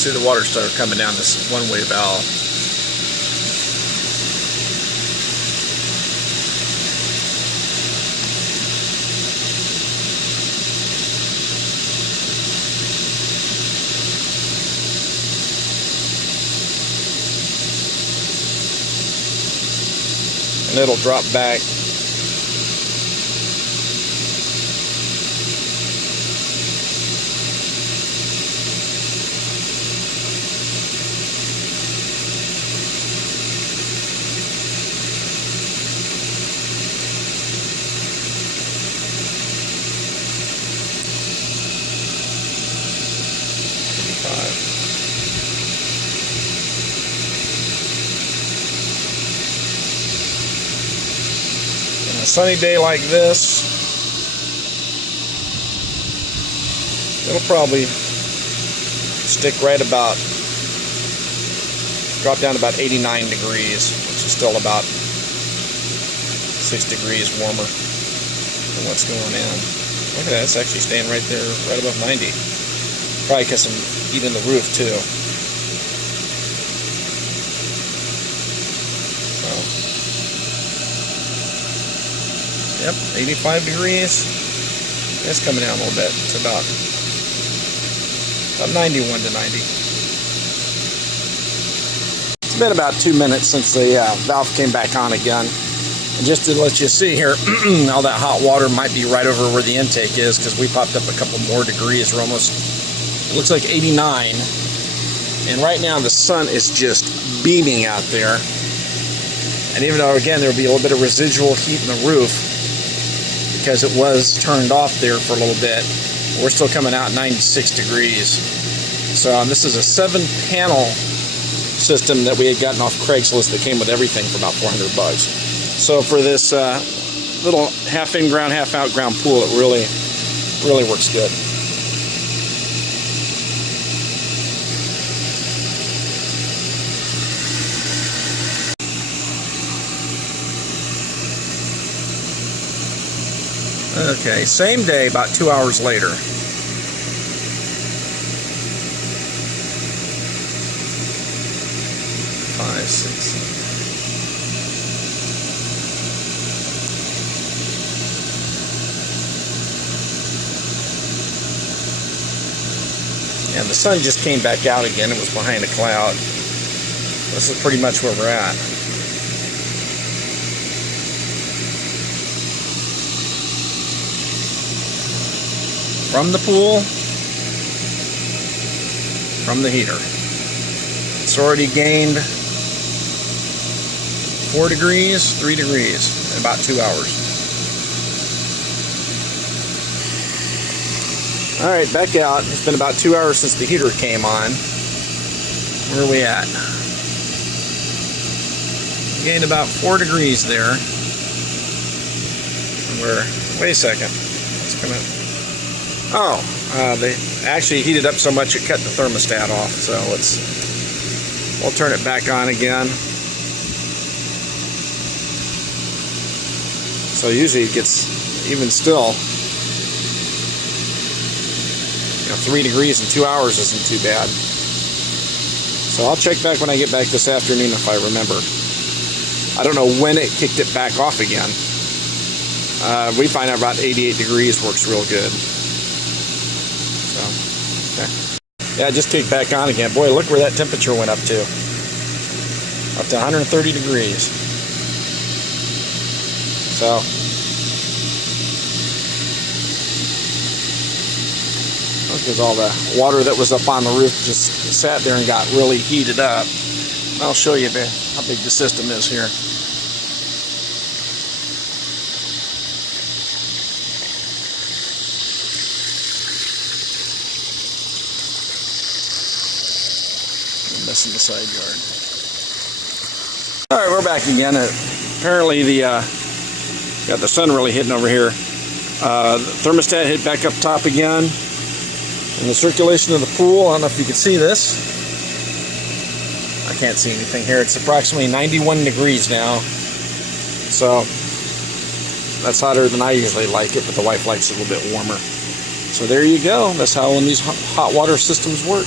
See the water started coming down this one-way valve. And it'll drop back. On a sunny day like this, it'll probably stick right about, drop down to about 89 degrees, which is still about 6 degrees warmer than what's going in. Look at that, it's actually staying right there, right above 90. Probably because I'm heating the roof too. Yep, 85 degrees. It's coming down a little bit. It's about 91 to 90. It's been about 2 minutes since the valve came back on again. And just to let you see here, all that hot water might be right over where the intake is, because we popped up a couple more degrees. We're almost, it looks like 89. And right now the sun is just beaming out there. And even though, again, there'll be a little bit of residual heat in the roof, because it was turned off there for a little bit, we're still coming out 96 degrees. So this is a 7-panel system that we had gotten off Craigslist that came with everything for about 400 bucks. So for this little half in-ground, half out-ground pool, it really works good. Okay, same day, about 2 hours later. 5, 6. And the sun just came back out again. It was behind a cloud. This is pretty much where we're at. From the pool, from the heater. It's already gained 4 degrees, 3 degrees in about 2 hours. Alright, back out. It's been about 2 hours since the heater came on. Where are we at? Gained about 4 degrees there. And wait a second. Let's come in. Oh, they actually heated up so much it cut the thermostat off, so we'll turn it back on again. So usually it gets, even still, 3 degrees in 2 hours isn't too bad. So I'll check back when I get back this afternoon if I remember. I don't know when it kicked it back off again. We find out about 88 degrees works real good. Yeah, it just kicked back on again. Boy, look where that temperature went up to. Up to 130 degrees. So, because all the water that was up on the roof just sat there and got really heated up. I'll show you how big the system is here. In the side yard. All right, we're back again. Apparently, got the sun really hitting over here. The thermostat hit back up top again, and the circulation of the pool. I don't know if you can see this. I can't see anything here. It's approximately 91 degrees now, so that's hotter than I usually like it. But the wife likes it a little bit warmer. So there you go. That's how one of these hot water systems work.